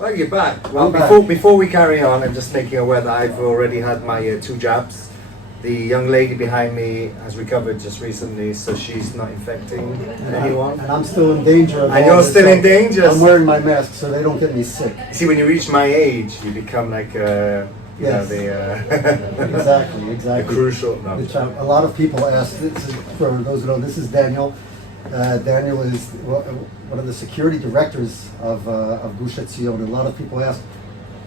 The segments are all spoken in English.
Well, you're back. Well, I'm before we carry on, I'm just making aware that I've already had my 2 jabs. The young lady behind me has recovered just recently, so she's not infecting anyone. And I'm still in danger. And you're still in danger. I'm wearing my mask so they don't get me sick. See, when you reach my age, you become like, Yes. Exactly. the crucial. No. A lot of people ask, this is, for those who know, this is Daniel. Daniel is one of the security directors of Gush Etzion. A lot of people ask,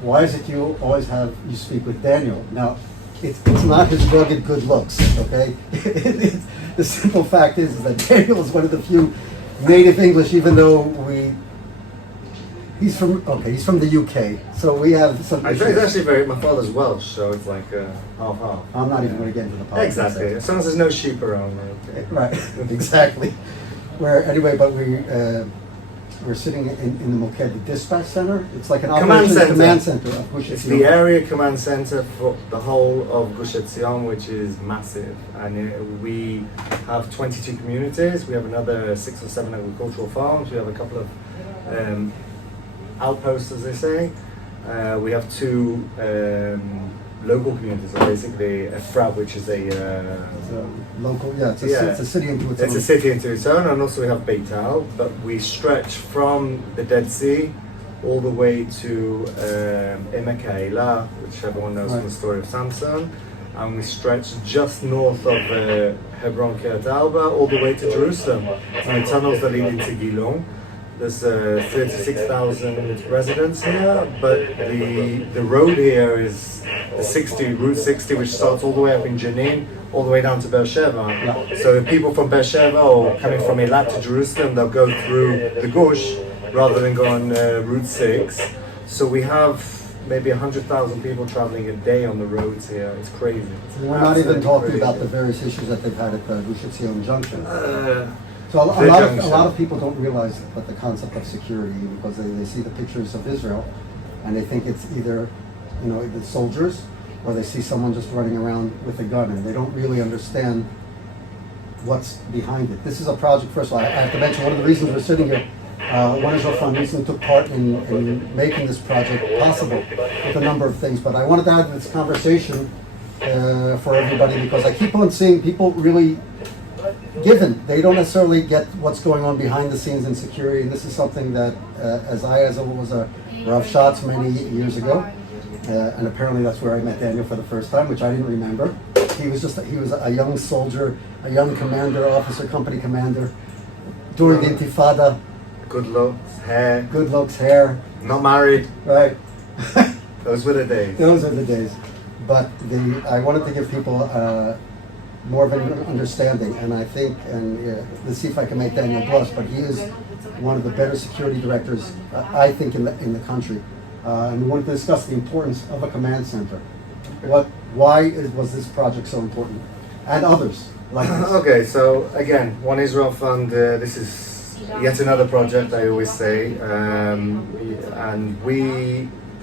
why is it you always you speak with Daniel? Now, it's not his rugged good looks, okay? The simple fact is that Daniel is one of the few native English, even though he's from the UK, so we have some. It's actually my father's Welsh, so it's like half. I'm not even going to get into the politics. Exactly. As long as there's no sheep around. Okay. Right. Exactly. We're sitting in the Moked Dispatch Center. It's like an command center of Gush Etzion. It's the area command center for the whole of Gush Etzion, which is massive. And we have 22 communities. We have another 6 or 7 agricultural farms. We have a couple of outposts, as they say. We have 2 local communities, so basically Efrat, which is a local, it's a city into its own. It's a city into its own, and also we have Beital, but we stretch from the Dead Sea all the way to Emek HaElah, which everyone knows from the story of Samson, and we stretch just north of Hebron Kiryat Arba all the way to Jerusalem, through tunnels that lead into Gilon. There's 36,000 residents here, but the road here is Route 60, which starts all the way up in Jenin, all the way down to Beersheba. Yeah. So the people from Beersheba or coming from Eilat to Jerusalem, they'll go through the Gush rather than go on Route 6. So we have maybe 100,000 people traveling a day on the roads here. It's crazy. We're not even talking about the various issues that they've had at the Gush Etzion Junction. So a lot of people don't realize what the concept of security, because they see the pictures of Israel and they think it's either, the soldiers, or they see someone just running around with a gun, and they don't really understand what's behind it. This is a project, first of all, I have to mention one of the reasons we're sitting here. One Israel Fund recently took part in making this project possible with a number of things, but I wanted to add this conversation for everybody, because I keep on seeing people really they don't necessarily get what's going on behind the scenes in security, and this is something that, as I was a Rav Shatz many years ago, and apparently that's where I met Daniel for the first time, which I didn't remember. He was a young soldier, a young commander, officer, company commander, during the Intifada. Good looks, hair. Not married. Right. Those were the days. Those are the days. But I wanted to give people more of an understanding, and I think, let's see if I can make Daniel blush, but he is one of the better security directors, I think, in the country. And we wanted to discuss the importance of a command center. Why was this project so important? And others like this. Okay, so again, One Israel Fund, this is yet another project, I always say.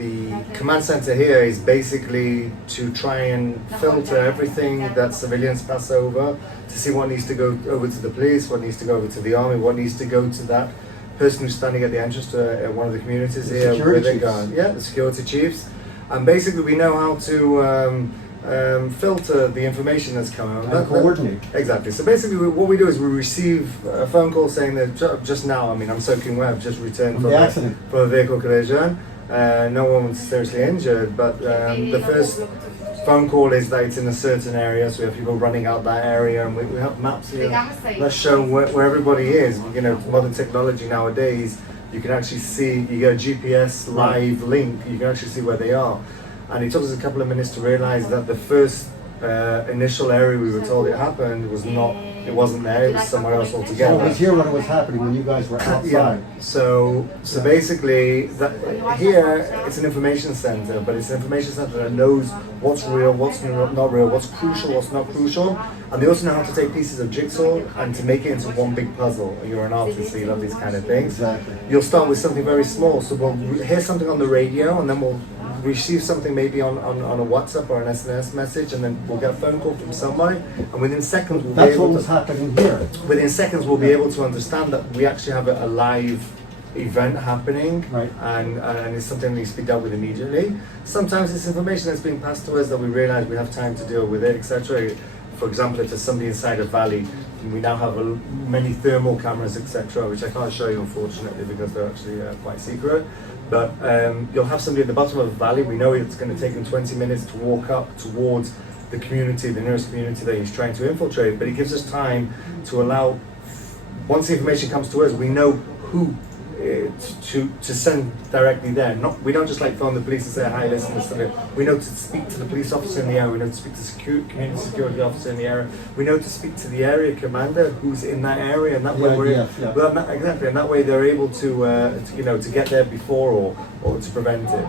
The command center here is basically to try and filter everything that civilians pass over, to see what needs to go over to the police, what needs to go over to the army, what needs to go to that person who's standing at the entrance to one of the communities here, where they're going. Yeah, the security chiefs. And basically we know how to filter the information that's coming. And coordinate. Exactly. So basically what we do is we receive a phone call saying that just now, I'm soaking wet, I've just returned from a vehicle collision. No one was seriously injured, but the first phone call is that it's in a certain area, so we have people running out that area, and we have maps here that show where everybody is. Modern technology nowadays, you can actually see, you get a GPS live link, you can actually see where they are. And it took us a couple of minutes to realize that the first initial area we were told it happened it wasn't there, it was somewhere else altogether. So it was here when it was happening, when you guys were outside. Yeah. So basically, here it's an information center, but it's an information center that knows what's real, what's not real, what's crucial, what's not crucial, and they also know how to take pieces of jigsaw and to make it into one big puzzle. You're an artist, so you love these kind of things. Exactly. You'll start with something very small, so we'll hear something on the radio, and then we'll receive something maybe on a WhatsApp or an SMS message, and then we'll get a phone call from somebody, and within seconds we'll be able to... That's what was happening here. Within seconds we'll be able to understand that we actually have a live event happening, right. and it's something that needs to be dealt with immediately. Sometimes it's information that's being passed to us that we realize we have time to deal with it, etc. For example, if there's somebody inside a valley, we now have many thermal cameras, etc., which I can't show you unfortunately because they're actually quite secret. But you'll have somebody at the bottom of a valley. We know it's going to take them 20 minutes to walk up towards the community, the nearest community that he's trying to infiltrate. But it gives us time to allow, once the information comes to us, we know who to send directly there. We don't just like phone the police and say, hi, listen, this stuff. We know to speak to the police officer in the area. We know to speak to the community security officer in the area. We know to speak to the area commander who's in that area, and that way exactly, and that way they're able to get there before or to prevent it.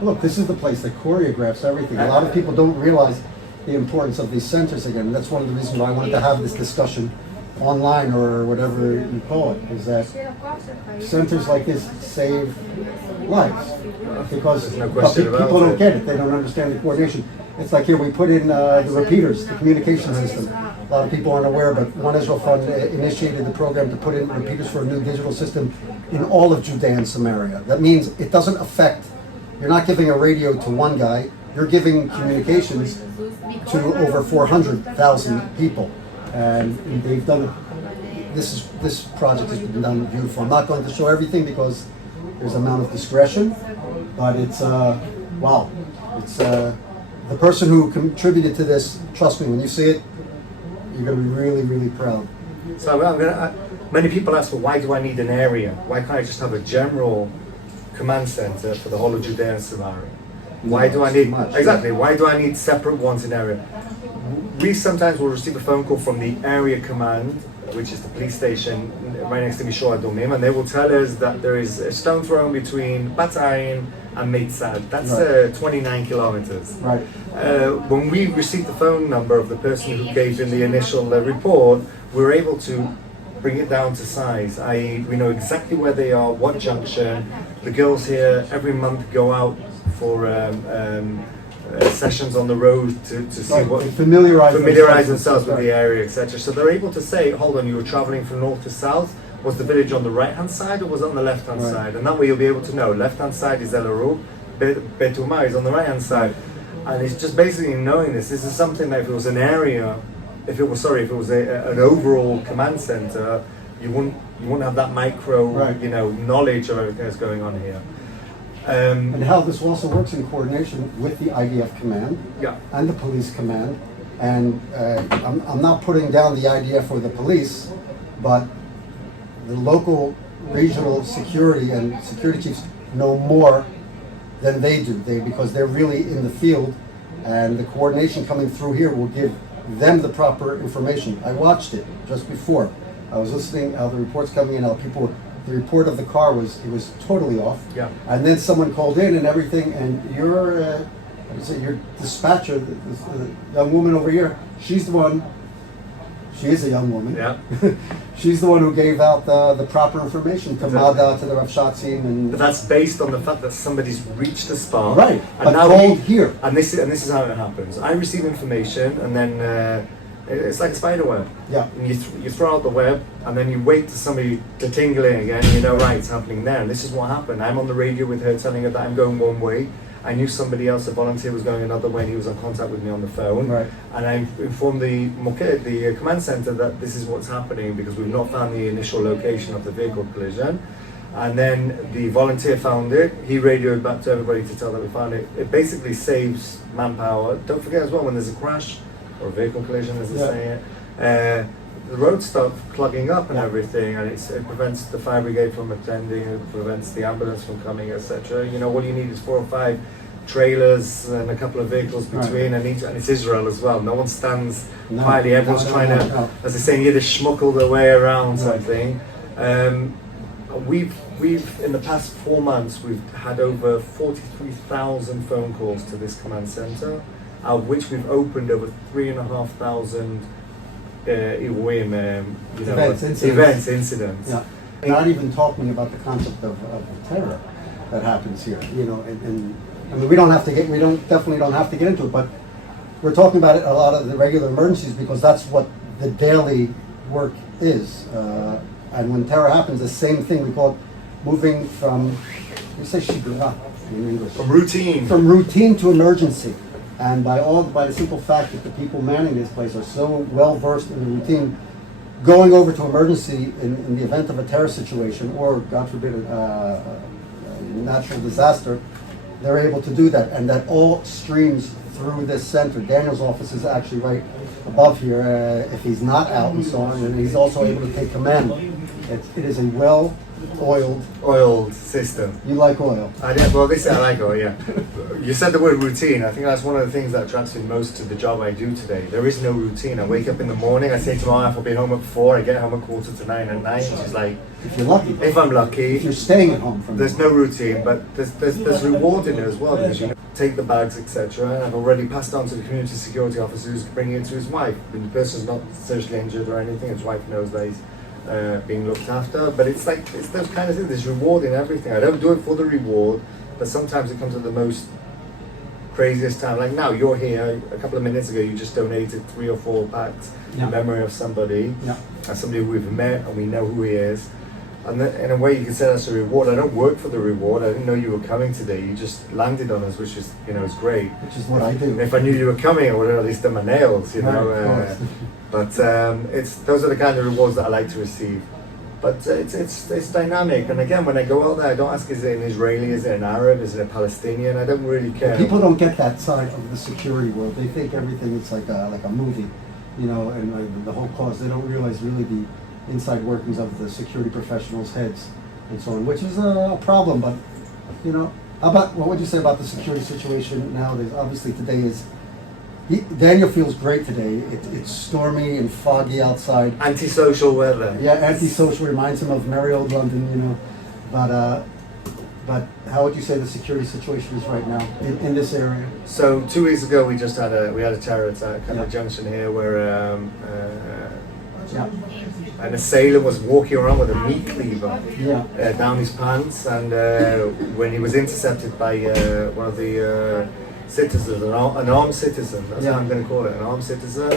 Look, this is the place that choreographs everything. A lot of people don't realize the importance of these centers again. And that's one of the reasons why I wanted to have this discussion online or whatever you call it, is that centers like this save lives. Because people don't get it, they don't understand the coordination. It's like here we put in the repeaters, the communication system. A lot of people aren't aware, but One Israel Fund initiated the program to put in repeaters for a new digital system in all of Judea and Samaria. That means it doesn't affect, you're not giving a radio to one guy, you're giving communications to over 400,000 people. And they've done it. This project has been done beautiful. I'm not going to show everything because there's an amount of discretion, but it's wow. It's the person who contributed to this. Trust me, when you see it, you're going to be really, really proud. So many people ask, well, why do I need an area? Why can't I just have a general command center for the whole of Judea and Samaria? Why do I need Why do I need separate ones in area? We sometimes will receive a phone call from the area command, which is the police station right next to Mishor Adumim, and they will tell us that there is a stone thrown between Bat Ayin and Meitzad. That's 29 kilometers. Right. When we received the phone number of the person who gave in the initial report, we were able to bring it down to size, i.e. we know exactly where they are, what junction. The girls here every month go out for sessions on the road to see what familiarize themselves with the area, etc. So they're able to say, hold on, you were traveling from north to south. Was the village on the right hand side or was it on the left hand side? And that way you'll be able to know. Left hand side is El Arub, Betumah is on the right hand side, and it's just basically knowing this. This is something that if it was an area, if it was an overall command center, you wouldn't have that micro knowledge of everything that's going on here. And how this also works in coordination with the IDF command and the police command. And I'm not putting down the IDF or the police, but the local regional security and security chiefs know more than they do, because they're really in the field, and the coordination coming through here will give them the proper information. I watched it just before. I was listening how the reports coming in, how people. The report of the car was totally off. Yeah. And then someone called in and everything, and your dispatcher, the young woman over here, she's the one. She is a young woman. Yeah. She's the one who gave out the proper information to Mada, to the Rav Shatzim, and. But that's based on the fact that somebody's reached the spot. Right. And now called here. And this is how it happens. I receive information, and then. It's like a spider web. Yeah. And you throw out the web, and then you wait for somebody to tingle in again, and you know, right, it's happening there. And this is what happened. I'm on the radio with her telling her that I'm going one way. I knew somebody else, a volunteer, was going another way, and he was in contact with me on the phone. Right. And I informed the Moked, the command center, that this is what's happening because we've not found the initial location of the vehicle collision. And then the volunteer found it. He radioed back to everybody to tell that we found it. It basically saves manpower. Don't forget as well, when there's a crash, or vehicle collision, as they say it, the roads start clogging up and everything, and it prevents the fire brigade from attending, it prevents the ambulance from coming, etc. You know, all you need is 4 or 5 trailers and a couple of vehicles between, and it's Israel as well. No one stands quietly. Everyone's trying to, as they say in Yiddish, schmuckle their way around something. We've in the past 4 months, we've had over 43,000 phone calls to this command center, out of which we've opened over 3,500 incidents. Yeah. Not even talking about the concept of terror that happens here. You know, and I mean, we definitely don't have to get into it, but we're talking about it a lot of the regular emergencies because that's what the daily work is. And when terror happens, the same thing, we call it moving from, you say shigra in English. From routine. From routine to emergency. And by the simple fact that the people manning this place are so well versed in the routine, going over to emergency in the event of a terror situation or, God forbid, a natural disaster, they're able to do that. And that all streams through this center. Daniel's office is actually right above here, if he's not out and so on, and he's also able to take command. It is a oiled system. You like oil? I like oil, yeah. You said the word routine. I think that's one of the things that attracts me most to the job I do today. There is no routine. I wake up in the morning, I say to my wife, I'll be home at 4, I get home at 8:45 at night, and she's like, if you're lucky. If I'm lucky. If you're staying at home from there's no routine, but there's reward in it as well, because you take the bags, etc. And I've already passed on to the community security officer who's bringing it to his wife. And the person's not seriously injured or anything, his wife knows that he's being looked after, but it's those kind of things. There's reward in everything. I don't do it for the reward, but sometimes it comes at the most craziest time. Like now, you're here. A couple of minutes ago, you just donated 3 or 4 packs in memory of somebody, and somebody we've met and we know who he is. And in a way, you can say that's a reward. I don't work for the reward. I didn't know you were coming today. You just landed on us, which is, is great. Which is what I do. If I knew you were coming, I would have at least done my nails, Right, but those are the kind of rewards that I like to receive. But it's dynamic. And again, when I go out there, I don't ask, is it an Israeli, is it an Arab, is it a Palestinian? I don't really care. People don't get that side of the security world. They think everything is like a movie, and like the whole cause. They don't realize really the inside workings of the security professionals' heads and so on, which is a problem. But how about, what would you say about the security situation nowadays? Obviously today is, Daniel feels great today. It's stormy and foggy outside. Antisocial weather. Yeah, antisocial, reminds him of merry old London, but how would you say the security situation is right now in this area? So 2 weeks ago we had a terror attack at the junction here where an assailant was walking around with a meat cleaver down his pants, and when he was intercepted by one of the citizens, an armed citizen, that's what I'm going to call it, an armed citizen,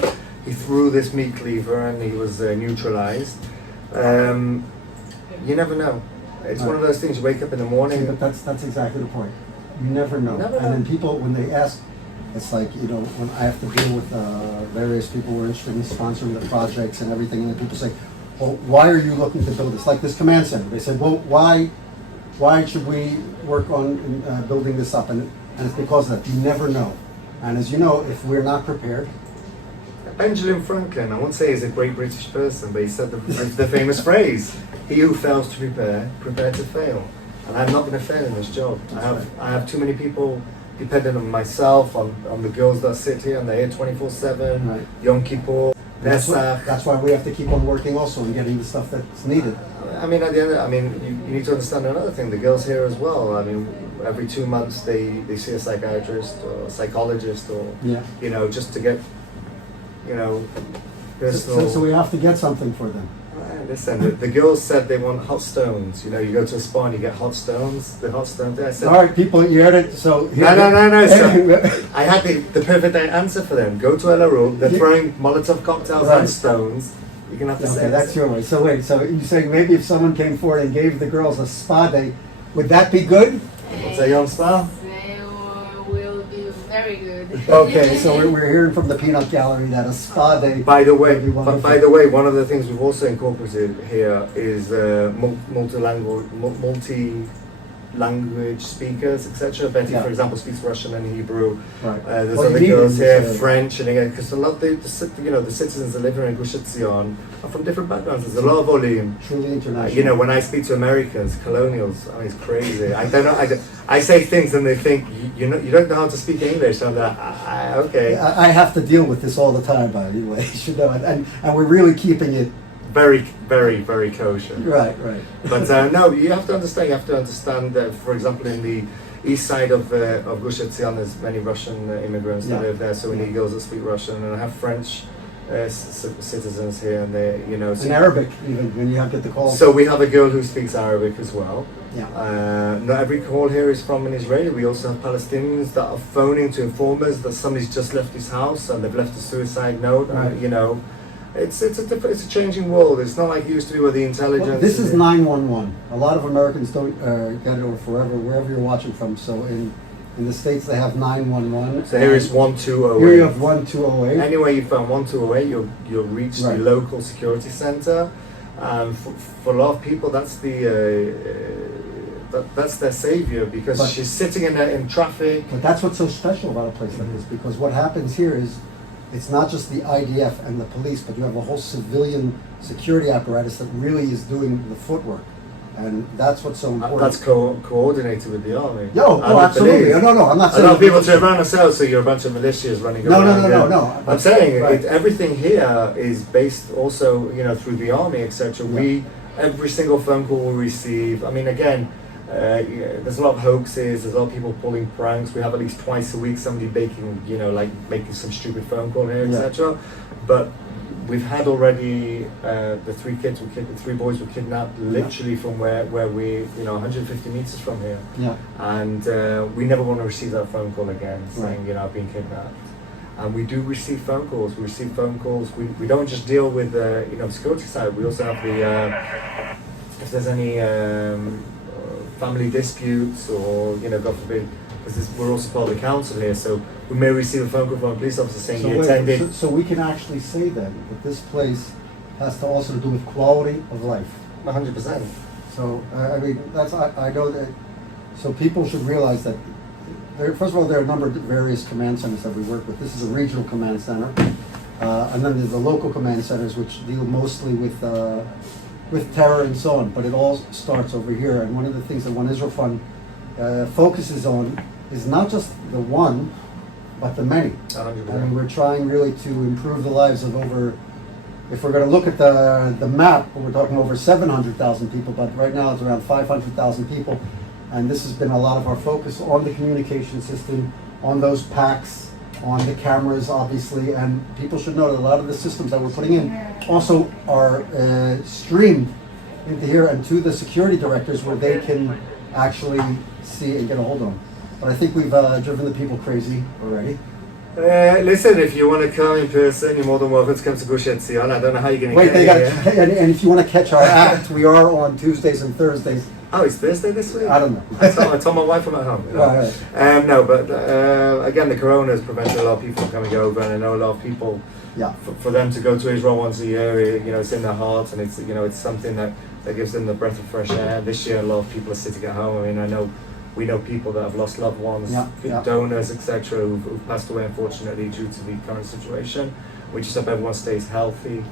he threw this meat cleaver and he was neutralized. You never know. It's one of those things, you wake up in the morning. See, but that's exactly the point. You never know. And then people, when they ask, it's like, when I have to deal with various people who are interested in sponsoring the projects and everything, and then people say, well, why are you looking to build this? Like this command center. They said, well, why should we work on building this up? And it's because of that. You never know. And as you know, if we're not prepared. Benjamin Franklin, I won't say he's a great British person, but he said the famous phrase, he who fails to prepare, prepare to fail. And I'm not going to fail in this job. I have too many people dependent on myself, on the girls that sit here, and they're here 24/7, right. Yom Kippur, Pesach. That's why we have to keep on working also and getting the stuff that's needed. I mean, you need to understand another thing. The girls here as well. I mean, every 2 months they see a psychiatrist or a psychologist, or just to get personal. So we have to get something for them. Listen, the girls said they want hot stones. You go to a spa and you get hot stones. The hot stones. I said, all right, people, you heard it. So no. So I had the perfect answer for them. Go to El Arub. They're throwing Molotov cocktails and stones. You're gonna have to say. Okay, that's your way. So wait. So you're saying maybe if someone came forward and gave the girls a spa day, would that be good? What's that, young spa? They will be very good. Okay, so we're hearing from the Peanut Gallery that a spa day. By the way, one of the things we've also incorporated here is multi-language speakers, etc. Betty, for example, speaks Russian and Hebrew. Right. There's other girls here, French, and again, because a lot of the citizens that live here in Gush Etzion are from different backgrounds. There's a lot of volume. Truly international. When I speak to Americans, colonials, I mean, it's crazy. I don't know. I say things and they think you don't know how to speak English. So I'm like, okay. I have to deal with this all the time, by the way. You should know, and we're really keeping it very, very, very kosher. Right. But no, you have to understand. You have to understand that, for example, in the east side of Gush Etzion, there's many Russian immigrants that live there. So we need girls that speak Russian, and I have French citizens here, and they, and Arabic even when you get the call. So we have a girl who speaks Arabic as well. Yeah. Not every call here is from an Israeli. We also have Palestinians that are phoning to inform us that somebody's just left his house and they've left a suicide note. Right. it's a changing world. It's not like it used to be where the intelligence. Well, this is 911. A lot of Americans don't get it, or forever, wherever you're watching from. So in the States, they have 911. So here is 1208. Here you have 1208. Anywhere you phone 1208, you'll reach the local security center. For a lot of people, that's that's their savior, because she's sitting in traffic. But that's what's so special about a place like this, because what happens here is it's not just the IDF and the police, but you have a whole civilian security apparatus that really is doing the footwork. And that's what's so important. That's coordinated with the army. Absolutely. No, I'm not saying. A lot of people turn around and say, so you're a bunch of militias running around. No. I'm saying everything here is based also, through the army, etc. Yeah. Every single phone call we receive. I mean, again, there's a lot of hoaxes. There's a lot of people pulling pranks. We have at least twice a week somebody making some stupid phone call here, etc. But we've had already the three boys were kidnapped literally from where we 150 meters from here. Yeah. And we never want to receive that phone call again saying I've been kidnapped. And we do receive phone calls. We receive phone calls. We don't just deal with the security side. We also have the if there's any family disputes or God forbid, because we're also part of the council here, so we may receive a phone call from a police officer saying he attended. So we can actually say then that this place has to also do with quality of life. 100%. So I mean, I know that. So people should realize that. First of all, there are a number of various command centers that we work with. This is a regional command center, and then there's the local command centers, which deal mostly with terror and so on. But it all starts over here. And one of the things that One Israel Fund focuses on is not just the one, but the many. 100%. And we're trying really to improve the lives of over. If we're going to look at the map, we're talking over 700,000 people, but right now it's around 500,000 people. And this has been a lot of our focus on the communication system, on those packs, on the cameras, obviously. And people should know that a lot of the systems that we're putting in also are streamed into here and to the security directors, where they can actually see and get a hold of them. But I think we've driven the people crazy already. Listen, if you want to come in person, you're more than welcome to come to Gush Etzion. I don't know how you're going to get here. And if you want to catch our act, we are on Tuesdays and Thursdays. Oh, it's Thursday this week? I don't know. I told my wife I'm at home. Right. No, but again, the corona has prevented a lot of people from coming over, and I know a lot of people, for them to go to Israel once a year, it's in their hearts, and it's it's something that gives them the breath of fresh air. This year, a lot of people are sitting at home. I mean, we know people that have lost loved ones, donors, etc., who've passed away, unfortunately, due to the current situation. We just hope everyone stays healthy.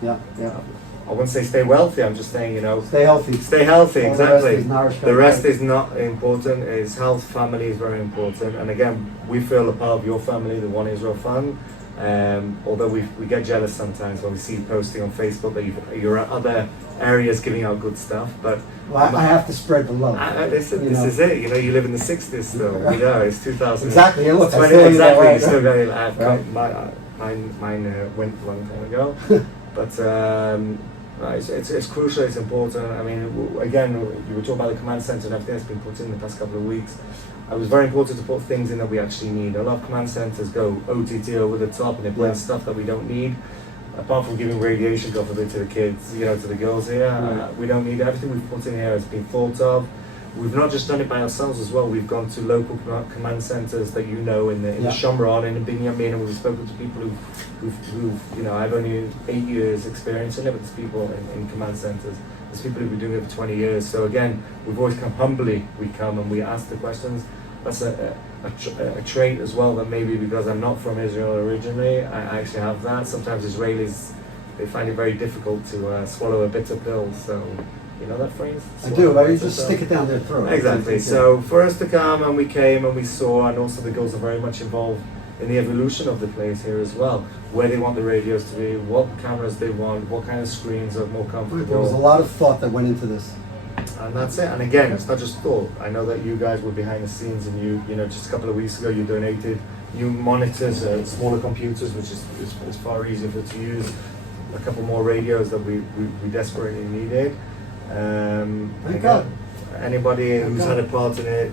I wouldn't say stay wealthy, I'm just saying, stay healthy. Stay healthy, exactly. The rest is not important. It's health, family is very important. And again, we feel a part of your family, the One Israel Fund. Although we get jealous sometimes when we see you posting on Facebook that you're at other areas giving out good stuff. But I have to spread the love. Listen, this is it. You live in the 60s still. It's 2000. Exactly. Look, exactly. You're still going. Mine went a long time ago. But it's crucial, it's important. I mean, again, you were talking about the command center and everything that's been put in the past couple of weeks. It was very important to put things in that we actually need. A lot of command centers go OTT over the top, and they put in stuff that we don't need. Apart from giving radiation, God forbid, to the kids, to the girls here, we don't need everything we've put in here has been thought of. We've not just done it by ourselves as well. We've gone to local command centers that in the Shomron and in Binyamin, and we've spoken to people who've I've only 8 years experience in it, but there's people in command centers. There's people who've been doing it for 20 years. So again, we've always come humbly. We come and we ask the questions. That's a trait as well that maybe because I'm not from Israel originally, I actually have that. Sometimes Israelis, they find it very difficult to swallow a bitter pill. So. You know that phrase? I do. You just stick it down their throat. Exactly. So for us to come and we came and we saw, and also the girls are very much involved in the evolution of the place here as well. Where they want the radios to be, what cameras they want, what kind of screens are more comfortable. There was a lot of thought that went into this. And that's it. And again, it's not just thought. I know that you guys were behind the scenes, and you just a couple of weeks ago you donated new monitors, smaller computers, which is far easier to use. A couple more radios that we desperately needed. Anybody who's had a part in it,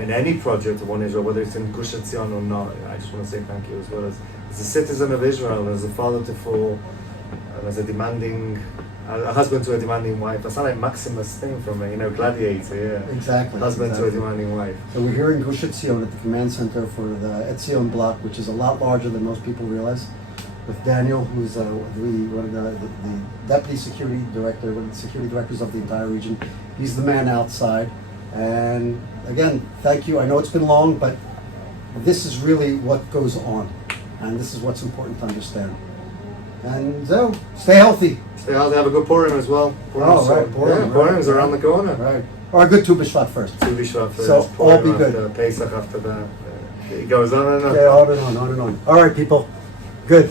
in any project of One Israel, whether it's in Gush Etzion or not, I just want to say thank you as well as a citizen of Israel, as a father to four. and as a demanding, a husband to a demanding wife. That's not like Maximus thing from Gladiator, yeah. Exactly. Husband exactly. to a demanding wife. So we're here in Gush Etzion at the command center for the Etzion block, which is a lot larger than most people realize. With Daniel, who's one of the deputy security director, one of the security directors of the entire region. He's the man outside. And again, thank you. I know it's been long, but this is really what goes on. And this is what's important to understand. And so, stay healthy. Stay healthy, have a good Purim as well. Oh, right, Purim. Purim's around the corner. Right. Or a good Tu B'Shvat first. Tu B'Shvat first. So, all be good. After Pesach after that. It goes on and on. Yeah, on and on, on and on. All right, people. Good.